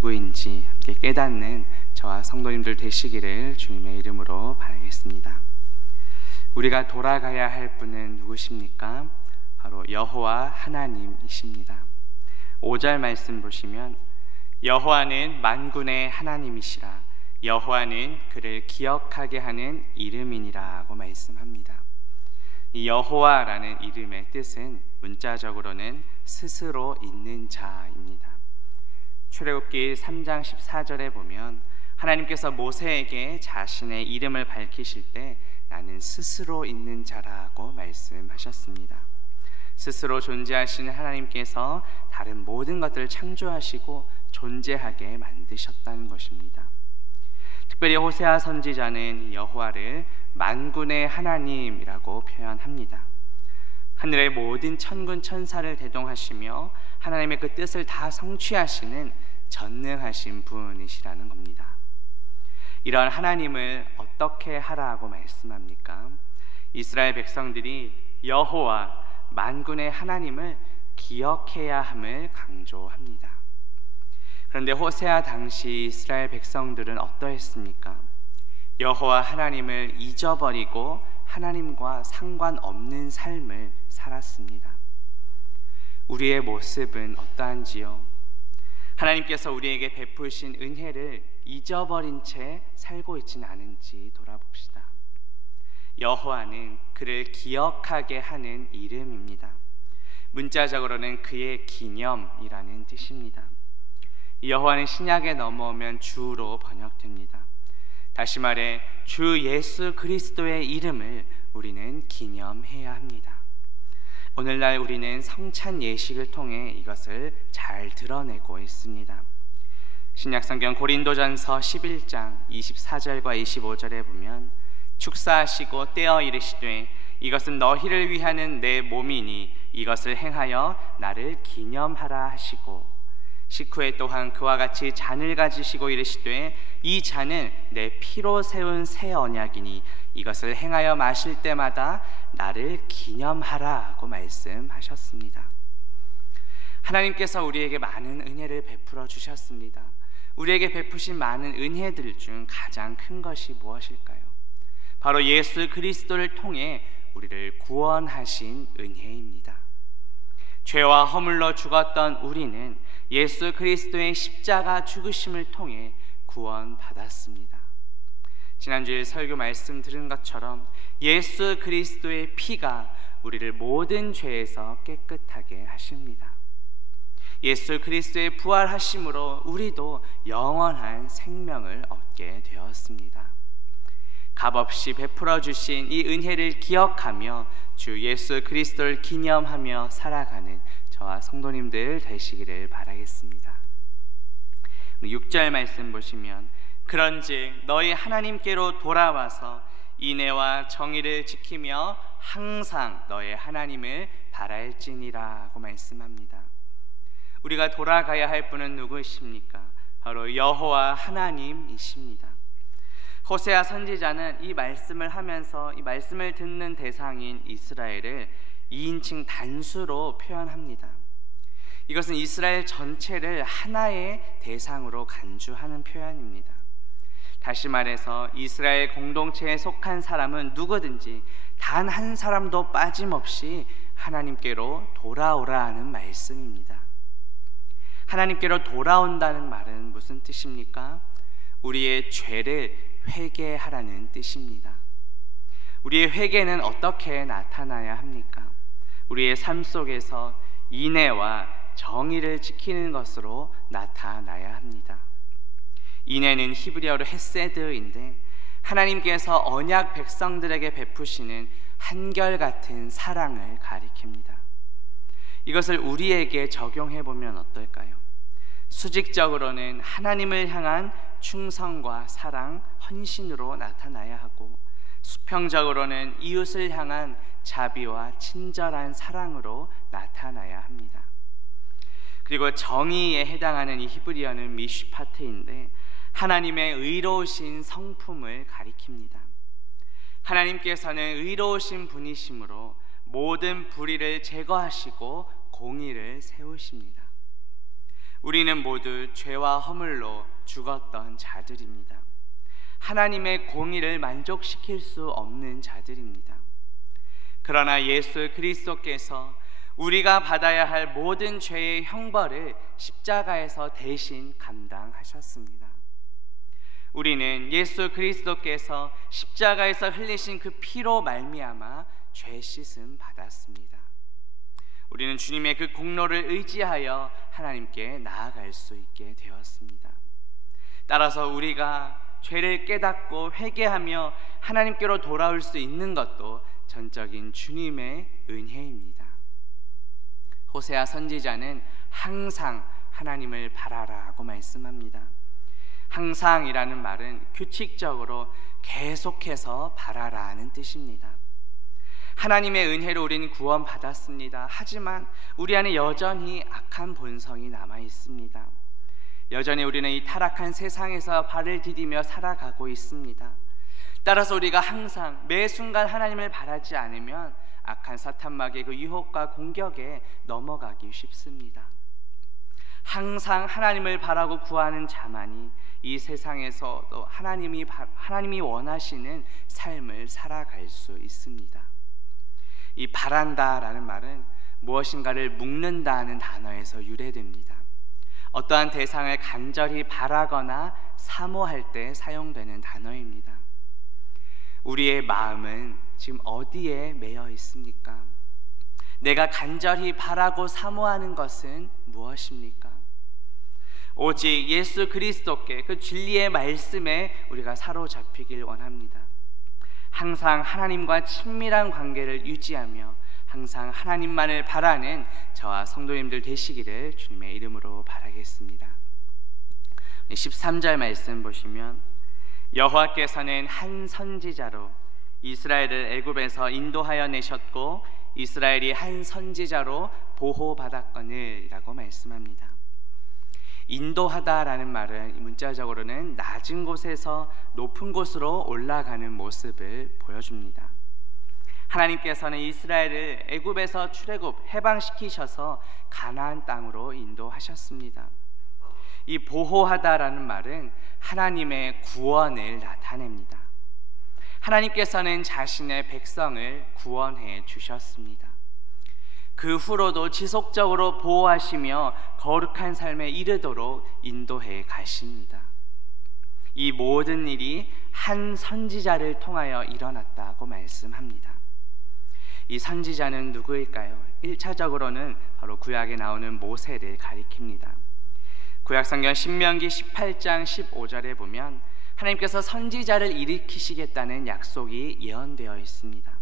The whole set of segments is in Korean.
누구인지 함께 깨닫는 저와 성도님들 되시기를 주님의 이름으로 바라겠습니다. 우리가 돌아가야 할 분은 누구십니까? 바로 여호와 하나님이십니다. 5절 말씀 보시면 여호와는 만군의 하나님이시라 여호와는 그를 기억하게 하는 이름이니라고 말씀합니다. 이 여호와라는 이름의 뜻은 문자적으로는 스스로 있는 자입니다. 출애굽기 3장 14절에 보면 하나님께서 모세에게 자신의 이름을 밝히실 때 나는 스스로 있는 자라고 말씀하셨습니다. 스스로 존재하시는 하나님께서 다른 모든 것들을 창조하시고 존재하게 만드셨다는 것입니다. 특별히 호세아 선지자는 여호와를 만군의 하나님이라고 표현합니다. 하늘의 모든 천군 천사를 대동하시며 하나님의 그 뜻을 다 성취하시는 전능하신 분이시라는 겁니다. 이런 하나님을 어떻게 하라고 말씀합니까? 이스라엘 백성들이 여호와 만군의 하나님을 기억해야 함을 강조합니다. 그런데 호세아 당시 이스라엘 백성들은 어떠했습니까? 여호와 하나님을 잊어버리고 하나님과 상관없는 삶을 살았습니다. 우리의 모습은 어떠한지요? 하나님께서 우리에게 베푸신 은혜를 잊어버린 채 살고 있지는 않은지 돌아봅시다. 여호와는 그를 기억하게 하는 이름입니다. 문자적으로는 그의 기념이라는 뜻입니다. 여호와는 신약에 넘어오면 주로 번역됩니다. 다시 말해 주 예수 그리스도의 이름을 우리는 기념해야 합니다. 오늘날 우리는 성찬 예식을 통해 이것을 잘 드러내고 있습니다. 신약성경 고린도전서 11장 24절과 25절에 보면 축사하시고 떼어 이르시되 이것은 너희를 위하는 내 몸이니 이것을 행하여 나를 기념하라 하시고 식후에 또한 그와 같이 잔을 가지시고 이르시되 이 잔은 내 피로 세운 새 언약이니 이것을 행하여 마실 때마다 나를 기념하라고 말씀하셨습니다. 하나님께서 우리에게 많은 은혜를 베풀어 주셨습니다. 우리에게 베푸신 많은 은혜들 중 가장 큰 것이 무엇일까요? 바로 예수 그리스도를 통해 우리를 구원하신 은혜입니다. 죄와 허물로 죽었던 우리는 예수 그리스도의 십자가 죽으심을 통해 구원받았습니다. 지난주에 설교 말씀 들은 것처럼 예수 그리스도의 피가 우리를 모든 죄에서 깨끗하게 하십니다. 예수 그리스도의 부활하심으로 우리도 영원한 생명을 얻게 되었습니다. 값없이 베풀어 주신 이 은혜를 기억하며 주 예수 그리스도를 기념하며 살아가는 저와 성도님들 되시기를 바라겠습니다. 6절 말씀 보시면 그런즉 너희 하나님께로 돌아와서 인애와 정의를 지키며 항상 너의 하나님을 바랄지니라고 말씀합니다. 우리가 돌아가야 할 분은 누구이십니까? 바로 여호와 하나님이십니다. 호세아 선지자는 이 말씀을 하면서 이 말씀을 듣는 대상인 이스라엘을 2인칭 단수로 표현합니다. 이것은 이스라엘 전체를 하나의 대상으로 간주하는 표현입니다. 다시 말해서 이스라엘 공동체에 속한 사람은 누구든지 단 한 사람도 빠짐없이 하나님께로 돌아오라 하는 말씀입니다. 하나님께로 돌아온다는 말은 무슨 뜻입니까? 우리의 죄를 회개하라는 뜻입니다. 우리의 회개는 어떻게 나타나야 합니까? 우리의 삶 속에서 인애와 정의를 지키는 것으로 나타나야 합니다. 인애는 히브리어로 헤세드인데 하나님께서 언약 백성들에게 베푸시는 한결같은 사랑을 가리킵니다. 이것을 우리에게 적용해 보면 어떨까요? 수직적으로는 하나님을 향한 충성과 사랑, 헌신으로 나타나야 하고 수평적으로는 이웃을 향한 자비와 친절한 사랑으로 나타나야 합니다. 그리고 정의에 해당하는 이 히브리어는 미슈파트인데 하나님의 의로우신 성품을 가리킵니다. 하나님께서는 의로우신 분이시므로 모든 불의를 제거하시고 공의를 세우십니다. 우리는 모두 죄와 허물로 죽었던 자들입니다. 하나님의 공의를 만족시킬 수 없는 자들입니다. 그러나 예수 그리스도께서 우리가 받아야 할 모든 죄의 형벌을 십자가에서 대신 감당하셨습니다. 우리는 예수 그리스도께서 십자가에서 흘리신 그 피로 말미암아 죄 씻음 받았습니다. 우리는 주님의 그 공로를 의지하여 하나님께 나아갈 수 있게 되었습니다. 따라서 우리가 죄를 깨닫고 회개하며 하나님께로 돌아올 수 있는 것도 전적인 주님의 은혜입니다. 호세아 선지자는 항상 하나님을 바라라고 말씀합니다. 항상이라는 말은 규칙적으로 계속해서 바라라는 뜻입니다. 하나님의 은혜로 우리는 구원받았습니다. 하지만 우리 안에 여전히 악한 본성이 남아 있습니다. 여전히 우리는 이 타락한 세상에서 발을 디디며 살아가고 있습니다. 따라서 우리가 항상 매 순간 하나님을 바라지 않으면 악한 사탄막의 그 유혹과 공격에 넘어가기 쉽습니다. 항상 하나님을 바라고 구하는 자만이 이 세상에서도 하나님이 원하시는 삶을 살아갈 수 있습니다. 이 바란다라는 말은 무엇인가를 묵는다는 단어에서 유래됩니다. 어떠한 대상을 간절히 바라거나 사모할 때 사용되는 단어입니다. 우리의 마음은 지금 어디에 매여 있습니까? 내가 간절히 바라고 사모하는 것은 무엇입니까? 오직 예수 그리스도께 그 진리의 말씀에 우리가 사로잡히길 원합니다. 항상 하나님과 친밀한 관계를 유지하며 항상 하나님만을 바라는 저와 성도님들 되시기를 주님의 이름으로 바라겠습니다. 13절 말씀 보시면 여호와께서는 한 선지자로 이스라엘을 애굽에서 인도하여 내셨고 이스라엘이 한 선지자로 보호받았거늘이라고 말씀합니다. 인도하다라는 말은 문자적으로는 낮은 곳에서 높은 곳으로 올라가는 모습을 보여줍니다. 하나님께서는 이스라엘을 애굽에서 출애굽 해방시키셔서 가나안 땅으로 인도하셨습니다. 이 보호하다라는 말은 하나님의 구원을 나타냅니다. 하나님께서는 자신의 백성을 구원해 주셨습니다. 그 후로도 지속적으로 보호하시며 거룩한 삶에 이르도록 인도해 가십니다. 이 모든 일이 한 선지자를 통하여 일어났다고 말씀합니다. 이 선지자는 누구일까요? 1차적으로는 바로 구약에 나오는 모세를 가리킵니다. 구약성경 신명기 18장 15절에 보면 하나님께서 선지자를 일으키시겠다는 약속이 예언되어 있습니다.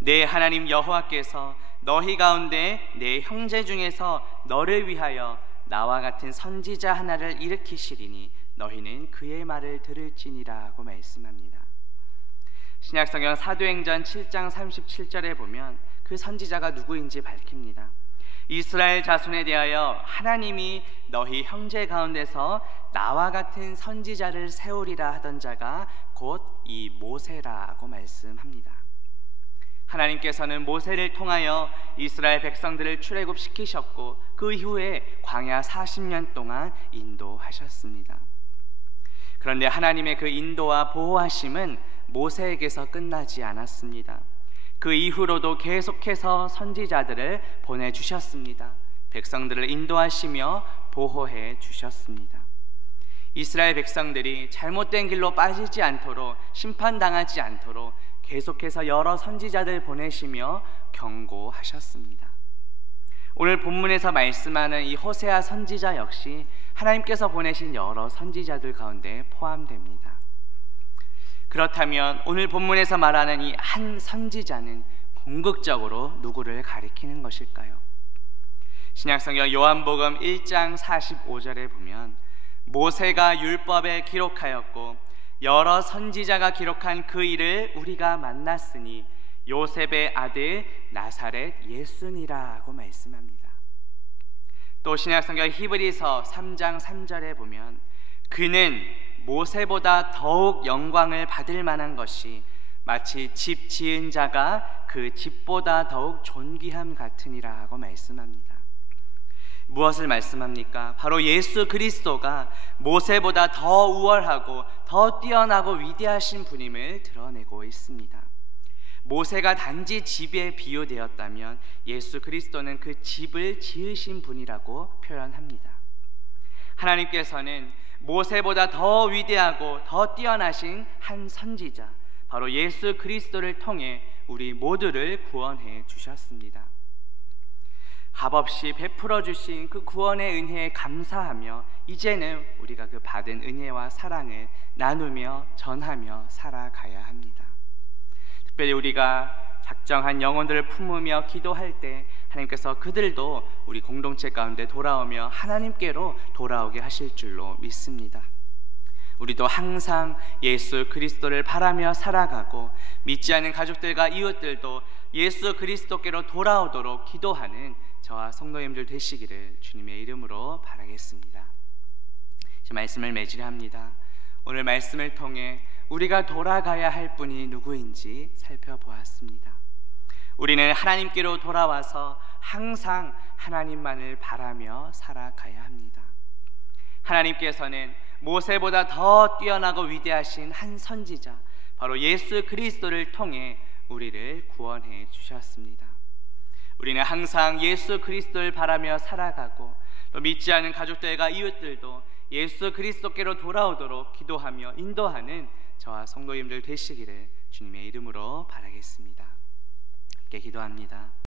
내 하나님 여호와께서 너희 가운데 내 형제 중에서 너를 위하여 나와 같은 선지자 하나를 일으키시리니 너희는 그의 말을 들을지니라고 말씀합니다. 신약성경 사도행전 7장 37절에 보면 그 선지자가 누구인지 밝힙니다. 이스라엘 자손에 대하여 하나님이 너희 형제 가운데서 나와 같은 선지자를 세우리라 하던 자가 곧 이 모세라고 말씀합니다. 하나님께서는 모세를 통하여 이스라엘 백성들을 출애굽시키셨고 그 이후에 광야 40년 동안 인도하셨습니다. 그런데 하나님의 그 인도와 보호하심은 모세에게서 끝나지 않았습니다. 그 이후로도 계속해서 선지자들을 보내주셨습니다. 백성들을 인도하시며 보호해 주셨습니다. 이스라엘 백성들이 잘못된 길로 빠지지 않도록, 심판당하지 않도록 계속해서 여러 선지자들 보내시며 경고하셨습니다. 오늘 본문에서 말씀하는 이 호세아 선지자 역시 하나님께서 보내신 여러 선지자들 가운데 포함됩니다. 그렇다면 오늘 본문에서 말하는 이 한 선지자는 궁극적으로 누구를 가리키는 것일까요? 신약성경 요한복음 1장 45절에 보면 모세가 율법에 기록하였고 여러 선지자가 기록한 그 일을 우리가 만났으니 요셉의 아들 나사렛 예수니라고 말씀합니다. 또 신약성경 히브리서 3장 3절에 보면 그는 모세보다 더욱 영광을 받을 만한 것이 마치 집 지은 자가 그 집보다 더욱 존귀함 같으니라 하고 말씀합니다. 무엇을 말씀합니까? 바로 예수 그리스도가 모세보다 더 우월하고 더 뛰어나고 위대하신 분임을 드러내고 있습니다. 모세가 단지 집에 비유되었다면 예수 그리스도는 그 집을 지으신 분이라고 표현합니다. 하나님께서는 모세보다 더 위대하고 더 뛰어나신 한 선지자, 바로 예수 그리스도를 통해 우리 모두를 구원해 주셨습니다. 값없이 베풀어 주신 그 구원의 은혜에 감사하며 이제는 우리가 그 받은 은혜와 사랑을 나누며 전하며 살아가야 합니다. 특별히 우리가 작정한 영혼들을 품으며 기도할 때 하나님께서 그들도 우리 공동체 가운데 돌아오며 하나님께로 돌아오게 하실 줄로 믿습니다. 우리도 항상 예수 그리스도를 바라며 살아가고 믿지 않는 가족들과 이웃들도 예수 그리스도께로 돌아오도록 기도하는 저와 성도님들 되시기를 주님의 이름으로 바라겠습니다. 말씀을 맺으려합니다. 오늘 말씀을 통해 우리가 돌아가야 할 분이 누구인지 살펴보았습니다. 우리는 하나님께로 돌아와서 항상 하나님만을 바라며 살아가야 합니다. 하나님께서는 모세보다 더 뛰어나고 위대하신 한 선지자, 바로 예수 그리스도를 통해 우리를 구원해 주셨습니다. 우리는 항상 예수 그리스도를 바라며 살아가고 또 믿지 않는 가족들과 이웃들도 예수 그리스도께로 돌아오도록 기도하며 인도하는 저와 성도님들 되시기를 주님의 이름으로 바라겠습니다. 함께 기도합니다.